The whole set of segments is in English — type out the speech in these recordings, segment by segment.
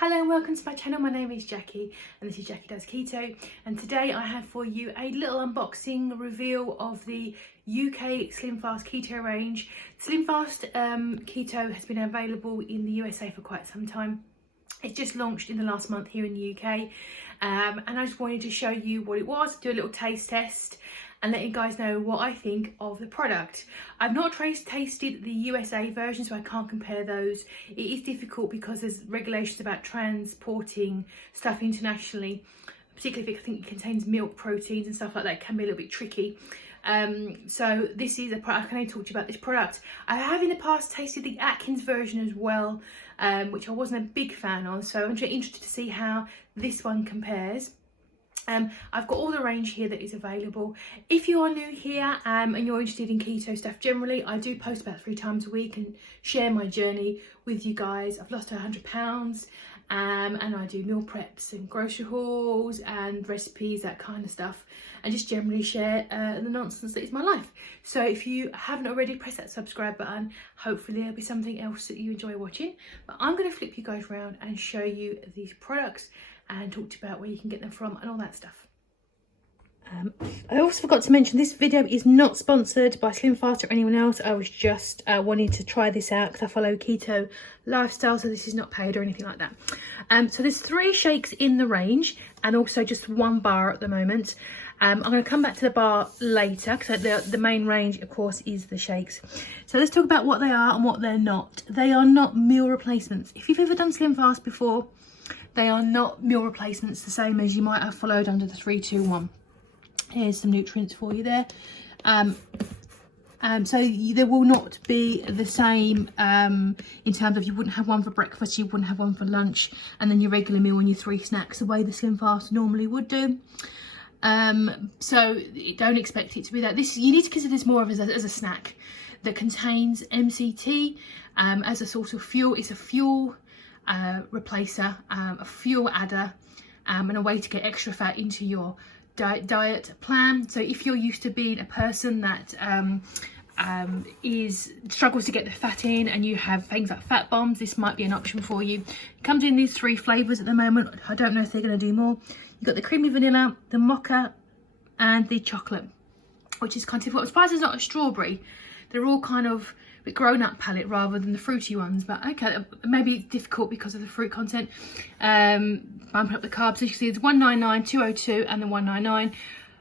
Hello and welcome to my channel. My name is Jackie and this is Jackie Does Keto, and today I have for you a little unboxing reveal of the UK Slimfast Keto range. Slimfast Keto has been available in the USA for quite some time. It's just launched in the last month here in the UK, and I just wanted to show you what it was, do a little taste test and let you guys know what I think of the product. I've not tasted the USA version, so I can't compare those. It is difficult because there's regulations about transporting stuff internationally, particularly if I think it contains milk proteins and stuff like that. It can be a little bit tricky. So this is a product, I can only talk to you about this product. I have in the past tasted the Atkins version as well, which I wasn't a big fan of, so I'm just interested to see how this one compares. I've got all the range here that is available. If you are new here and you're interested in keto stuff generally, I do post about 3 times a week and share my journey with you guys. I've lost 100 pounds and I do meal preps and grocery hauls and recipes, that kind of stuff, and just generally share the nonsense that is my life. So if you haven't already, press that subscribe button. Hopefully there'll be something else that you enjoy watching. But I'm going to flip you guys around and show you these products and talk to you about where you can get them from and all that stuff. I also forgot to mention this video is not sponsored by Slimfast or anyone else. I was just wanting to try this out because I follow keto lifestyle, so this is not paid or anything like that. So there's 3 shakes in the range and also just 1 bar at the moment. I'm going to come back to the bar later because the main range, of course, is the shakes. So let's talk about what they are and what they're not. They are not meal replacements. If you've ever done Slimfast before, they are not meal replacements, the same as you might have followed under the 3-2-1. Here's some nutrients for you there. So there will not be the same in terms of, you wouldn't have one for breakfast, you wouldn't have one for lunch, and then your regular meal and your 3 snacks the way the Slimfast normally would do. So don't expect it to be that. You need to consider this more of as a snack that contains MCT as a sort of fuel. It's a fuel replacer, a fuel adder, and a way to get extra fat into your diet plan. So if you're used to being a person that struggles to get the fat in and you have things like fat bombs, this might be an option for you. It comes in these 3 flavors at the moment. I don't know if they're going to do more. You've got the creamy vanilla, the mocha, and the chocolate, which is kind of, I'm surprised there's not a strawberry. They're all kind of a grown-up palette rather than the fruity ones, but okay, maybe it's difficult because of the fruit content. Bumping up the carbs, so you can see it's 199, 202 and the 199.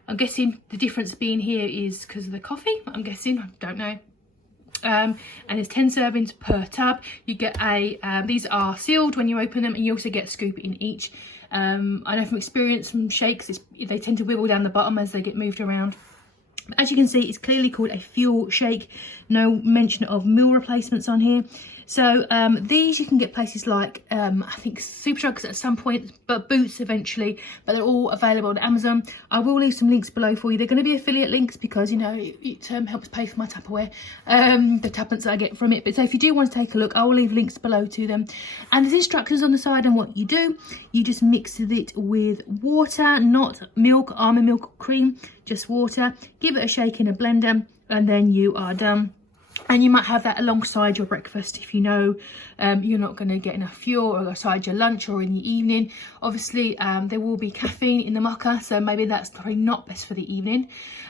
I'm guessing the difference being here is because of the coffee, I'm guessing, I don't know. And there's 10 servings per tub. You get these are sealed when you open them, and you also get a scoop in each. I know from experience from shakes, they tend to wiggle down the bottom as they get moved around. As you can see, it's clearly called a fuel shake. No mention of meal replacements on here. So these you can get places like, I think Superdrugs at some point, but Boots eventually, but they're all available on Amazon. I will leave some links below for you. They're going to be affiliate links because, you know, it helps pay for my Tupperware, the tuppence I get from it. But so if you do want to take a look, I will leave links below to them. And there's instructions on the side on what you do. You just mix it with water, not milk, almond milk or cream, just water. Give it a shake in a blender and then you are done. And you might have that alongside your breakfast if you know you're not going to get enough fuel, or alongside your lunch or in the evening. Obviously, there will be caffeine in the mocha, so maybe that's probably not best for the evening.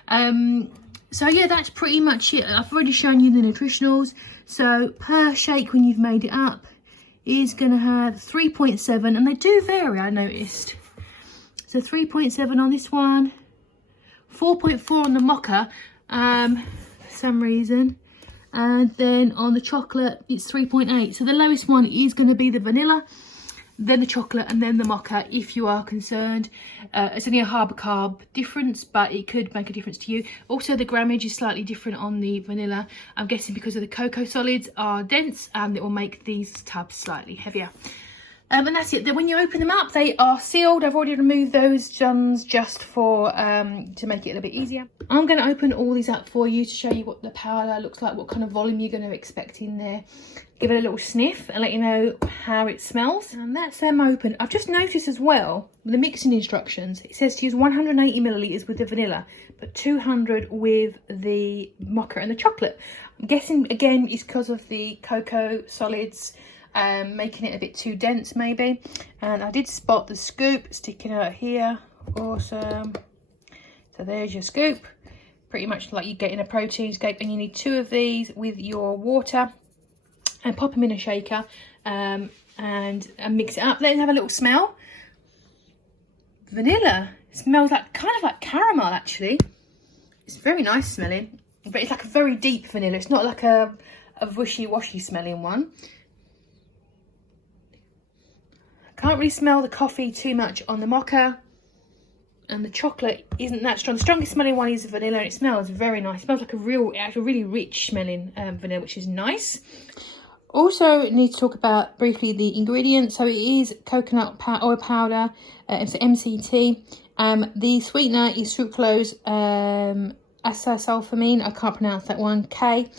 So yeah, that's pretty much it. I've already shown you the nutritionals. So per shake, when you've made it up, is going to have 3.7, and they do vary, I noticed. So 3.7 on this one, 4.4 on the mocha, for some reason. And then on the chocolate, it's 3.8. So the lowest one is going to be the vanilla, then the chocolate, and then the mocha, if you are concerned. It's only a carb difference, but it could make a difference to you. Also, the grammage is slightly different on the vanilla. I'm guessing because of the cocoa solids are dense, and it will make these tubs slightly heavier. And that's it. Then when you open them up, they are sealed. I've already removed those ones just for to make it a little bit easier. I'm going to open all these up for you to show you what the powder looks like, what kind of volume you're going to expect in there. Give it a little sniff and let you know how it smells. And that's them open. I've just noticed as well, with the mixing instructions, it says to use 180 millilitres with the vanilla, but 200 with the mocha and the chocolate. I'm guessing, again, it's because of the cocoa solids making it a bit too dense maybe. And I did spot the scoop sticking out here. Awesome. So there's your scoop, pretty much like you get in a protein scoop, and you need 2 of these with your water and pop them in a shaker and mix it up. Let it have a little smell. Vanilla. It smells like kind of like caramel actually. It's very nice smelling, but it's like a very deep vanilla. It's not like a wishy-washy smelling one. Can't really smell the coffee too much on the mocha, and the chocolate isn't that strong. The strongest smelling one is vanilla, and it smells very nice. It smells like a really rich smelling vanilla, which is nice. Also need to talk about briefly the ingredients. So it is coconut oil powder, it's MCT. The sweetener is sucralose, acetylsulfamine, I can't pronounce that one, K.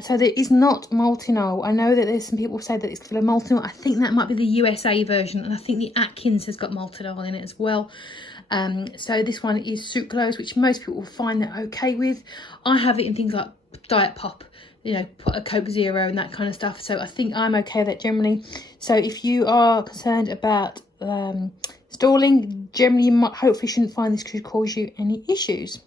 So there is not maltinol. I know that there's some people say that it's full of maltinol. I think that might be the USA version, and I think the Atkins has got maltinol in it as well. So this one is sucralose, which most people will find that okay with. I have it in things like Diet Pop, you know, put a Coke Zero and that kind of stuff. So I think I'm okay with that generally. So if you are concerned about stalling, generally you hopefully shouldn't find this could cause you any issues.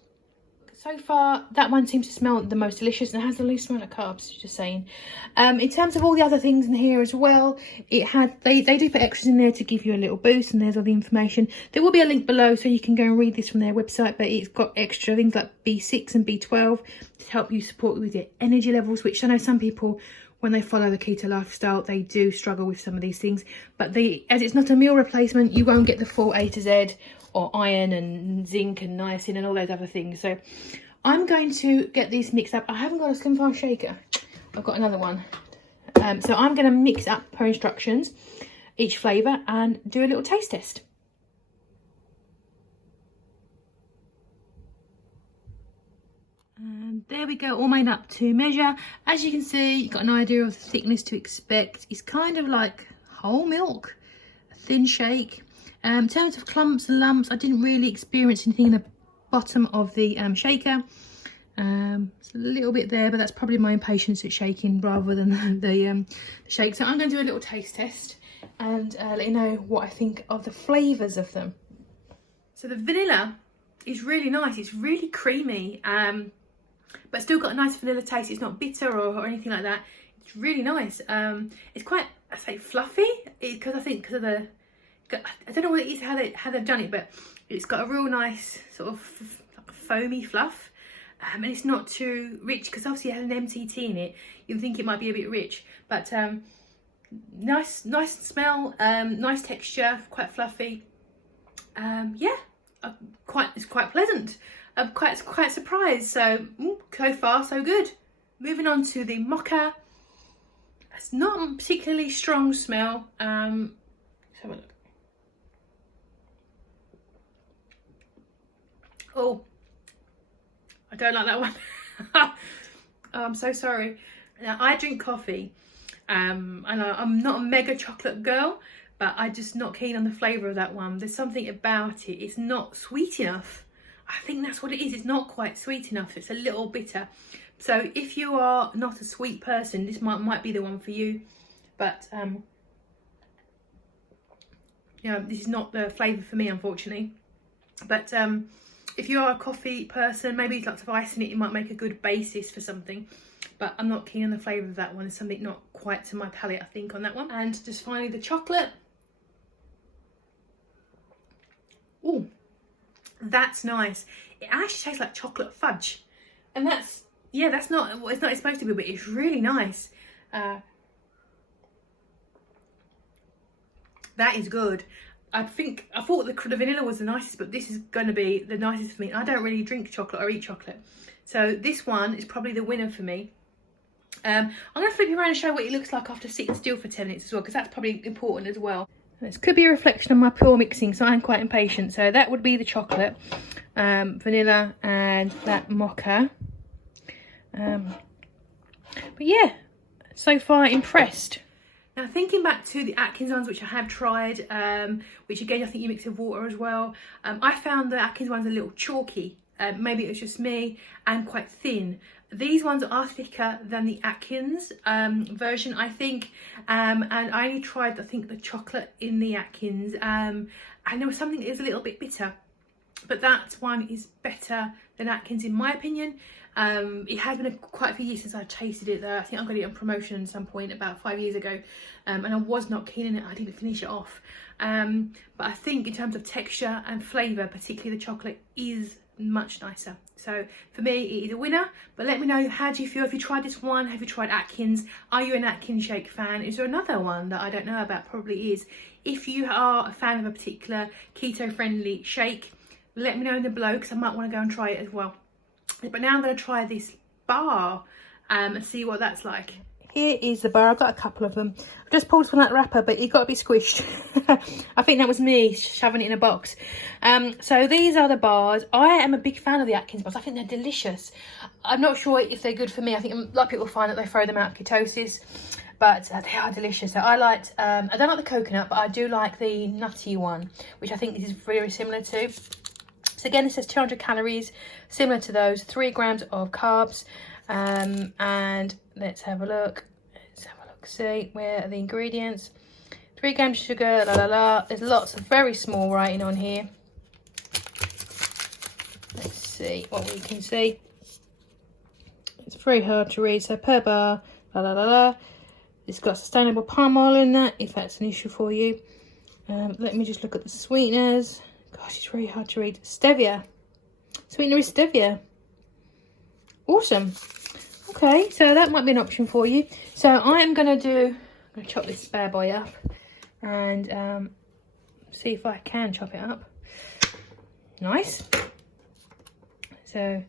So far, that one seems to smell the most delicious and it has the least amount of carbs, just saying. In terms of all the other things in here as well, they do put extras in there to give you a little boost, and there's all the information. There will be a link below so you can go and read this from their website, but it's got extra things like B6 and B12 to help you support with your energy levels, which I know some people, when they follow the keto lifestyle, they do struggle with some of these things. But as it's not a meal replacement, you won't get the full A to Z, or iron and zinc and niacin and all those other things. So I'm going to get these mixed up. I haven't got a Slimfast shaker. I've got another one. So I'm going to mix up per instructions each flavour and do a little taste test. And there we go, all made up to measure. As you can see, you've got an idea of the thickness to expect. It's kind of like whole milk, a thin shake. In terms of clumps and lumps, I didn't really experience anything in the bottom of the shaker. It's a little bit there, but that's probably my impatience at shaking rather than the shake. So I'm going to do a little taste test and let you know what I think of the flavours of them. So the vanilla is really nice. It's really creamy, but still got a nice vanilla taste. It's not bitter or anything like that. It's really nice. It's quite, I say, fluffy, because of the, I don't know what it is, how they've done it, but it's got a real nice sort of foamy fluff, and it's not too rich, because obviously it has an MCT in it. You'd think it might be a bit rich, but nice smell, nice texture, quite fluffy. Yeah, it's quite pleasant. I'm quite surprised. So so far so good. Moving on to the mocha. It's not a particularly strong smell. Let's have a look. Oh, I don't like that one. Oh, I'm so sorry. Now, I drink coffee, and I'm not a mega chocolate girl, but I'm just not keen on the flavour of that one. There's something about it. It's not sweet enough. I think that's what it is. It's not quite sweet enough. It's a little bitter. So if you are not a sweet person, this might be the one for you. But you know, this is not the flavour for me, unfortunately. But if you are a coffee person, maybe lots of ice in it, it might make a good basis for something. But I'm not keen on the flavour of that one. It's something not quite to my palate, I think, on that one. And just finally the chocolate. Oh, that's nice. It actually tastes like chocolate fudge. And that's, yeah, that's not what it's supposed to be, but it's really nice. That is good. I thought the vanilla was the nicest, but this is going to be the nicest for me. I don't really drink chocolate or eat chocolate, so this one is probably the winner for me. I'm going to flip you around and show what it looks like after sitting still for 10 minutes as well, because that's probably important as well. This could be a reflection of my poor mixing, so I'm quite impatient. So that would be the chocolate, vanilla, and that mocha. But yeah, so far impressed. Now, thinking back to the Atkins ones, which I have tried, which again, I think you mix with water as well. I found the Atkins ones a little chalky. Maybe it was just me, and quite thin. These ones are thicker than the Atkins version, I think, and I only tried, I think, the chocolate in the Atkins, and there was something that is a little bit bitter, but that one is better than Atkins in my opinion. It has been quite a few years since I tasted it though. I think I got it on promotion at some point about 5 years ago, and I was not keen on it. I didn't finish it off, but I think in terms of texture and flavour, particularly the chocolate is much nicer. So for me it is a winner. But let me know, how do you feel? Have you tried this one? Have you tried Atkins? Are you an Atkins shake fan? Is there another one that I don't know about? Probably is. If you are a fan of a particular keto friendly shake, let me know in the below, because I might want to go and try it as well. But now I'm going to try this bar and see what that's like. Here is the bar. I've got a couple of them. I've just pulled from that wrapper, but it got to be squished. I think that was me shoving it in a box. So these are the bars. I am a big fan of the Atkins bars. I think they're delicious. I'm not sure if they're good for me. I think a lot of people find that they throw them out of ketosis, but they are delicious. So I liked, I don't like the coconut, but I do like the nutty one, which I think this is very similar to. So again, it says 200 calories, similar to those, 3 grams of carbs. And let's have a look. See, where are the ingredients? 3 grams sugar, la la la. There's lots of very small writing on here. Let's see what we can see. It's very hard to read. So per bar, la la la la. It's got sustainable palm oil in that, if that's an issue for you. Let me just look at the sweeteners. Gosh, it's really hard to read. Stevia. Sweetener is stevia. Awesome. Okay, so that might be an option for you. So I'm going to chop this bad boy up and see if I can chop it up. Nice. So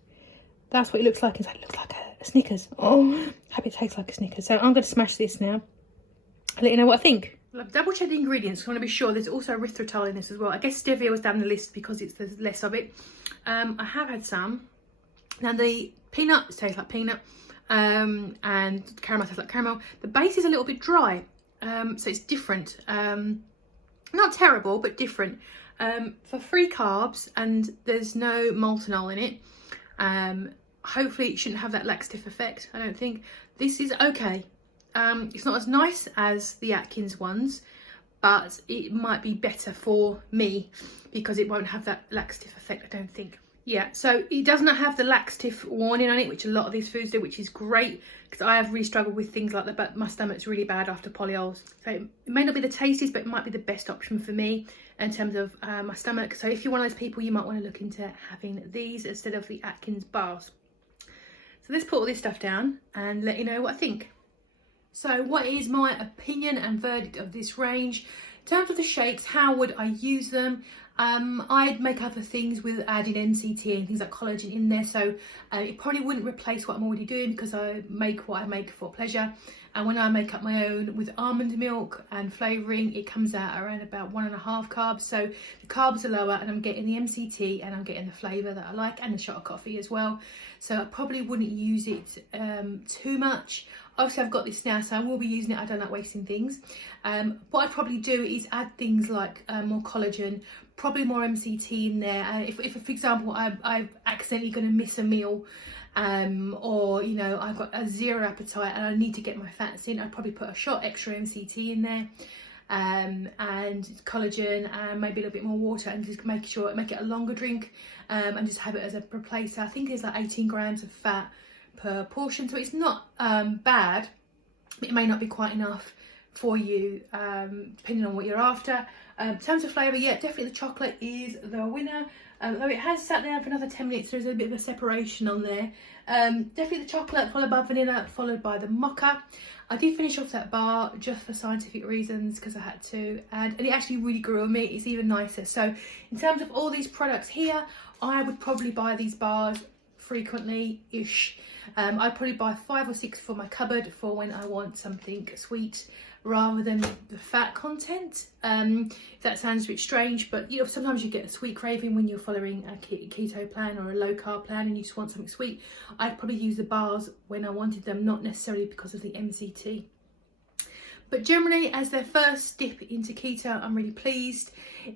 that's what it looks like. It looks like a Snickers. Oh, I hope it tastes like a Snickers. So I'm going to smash this now. I'll let you know what I think. Well, I've double checked the ingredients. I want to be sure. There's also erythritol in this as well. I guess stevia was down the list because there's less of it. I have had some. Now the peanut tastes like peanut, and caramel tastes like caramel. The base is a little bit dry, so it's different. Not terrible, but different. For free carbs, and there's no maltitol in it. Hopefully it shouldn't have that laxative effect. I don't think. This is okay. It's not as nice as the Atkins ones, but it might be better for me because it won't have that laxative effect, I don't think. Yeah, so it does not have the laxative warning on it, which a lot of these foods do, which is great because I have really struggled with things like that, but my stomach's really bad after polyols. So it may not be the tastiest, but it might be the best option for me in terms of my stomach. So if you're one of those people, you might want to look into having these instead of the Atkins bars. So let's put all this stuff down and let you know what I think. So what is my opinion and verdict of this range? In terms of the shakes, how would I use them? I'd make other things with adding NCT and things like collagen in there, so it probably wouldn't replace what I'm already doing because I make what I make for pleasure. And when I make up my own with almond milk and flavouring, it comes out around about 1.5 carbs. So the carbs are lower and I'm getting the MCT and I'm getting the flavour that I like, and the shot of coffee as well. So I probably wouldn't use it too much. Obviously I've got this now, so I will be using it. I don't like wasting things. What I'd probably do is add things like more collagen, probably more MCT in there. If for example, I'm accidentally going to miss a meal, or you know, I've got a zero appetite and I need to get my fats in, I'd probably put a shot extra MCT in there, and collagen, and maybe a little bit more water, and just make it a longer drink, and just have it as a replacer. I think it's like 18 grams of fat per portion, so it's not bad, but it may not be quite enough for you, depending on what you're after. In terms of flavour, yeah, definitely the chocolate is the winner. Though it has sat there for another 10 minutes, there's a bit of a separation on there. Definitely the chocolate, followed by vanilla, followed by the mocha. I did finish off that bar just for scientific reasons because I had to, and it actually really grew on me. It's even nicer. So in terms of all these products here, I would probably buy these bars frequently-ish. I'd probably buy 5 or 6 for my cupboard for when I want something sweet rather than the fat content. That sounds a bit strange, but you know, sometimes you get a sweet craving when you're following a keto plan or a low carb plan and you just want something sweet. I'd probably use the bars when I wanted them, not necessarily because of the MCT. But generally, as their first dip into keto, I'm really pleased.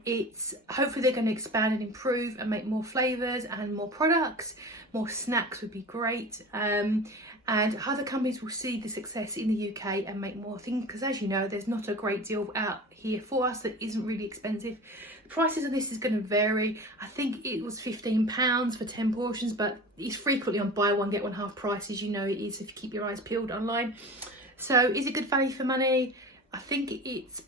It's hopefully they're going to expand and improve and make more flavours and more products. more snacks would be great. And other companies will see the success in the UK and make more things, because as you know, there's not a great deal out here for us that isn't really expensive. The prices of this is going to vary. I think it was £15 for 10 portions, but it's frequently on buy one get one half prices. You know it is if you keep your eyes peeled online. So is it good value for money? I think it's,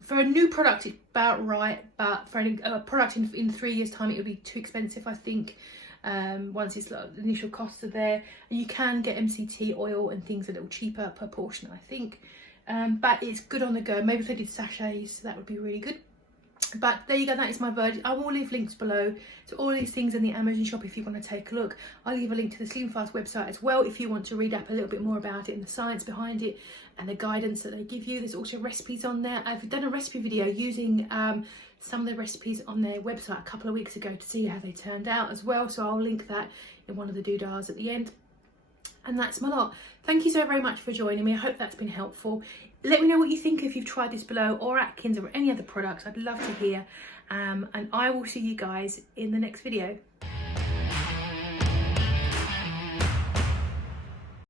for a new product, it's about right, but for a product in 3 years time, it would be too expensive, I think. Once it's like, the initial costs are there, and you can get MCT oil and things a little cheaper per portion, I think. But it's good on the go. Maybe if they did sachets, that would be really good. But there you go, that is my verdict. I will leave links below to all these things in the Amazon shop if you want to take a look. I'll leave a link to the Slimfast website as well if you want to read up a little bit more about it and the science behind it and the guidance that they give you. There's also recipes on there. I've done a recipe video using some of the recipes on their website a couple of weeks ago to see how they turned out as well. So I'll link that in one of the doodahs at the end. And that's my lot. Thank you so very much for joining me. I hope that's been helpful. Let me know what you think if you've tried this below, or Atkins, or any other products. I'd love to hear. And I will see you guys in the next video.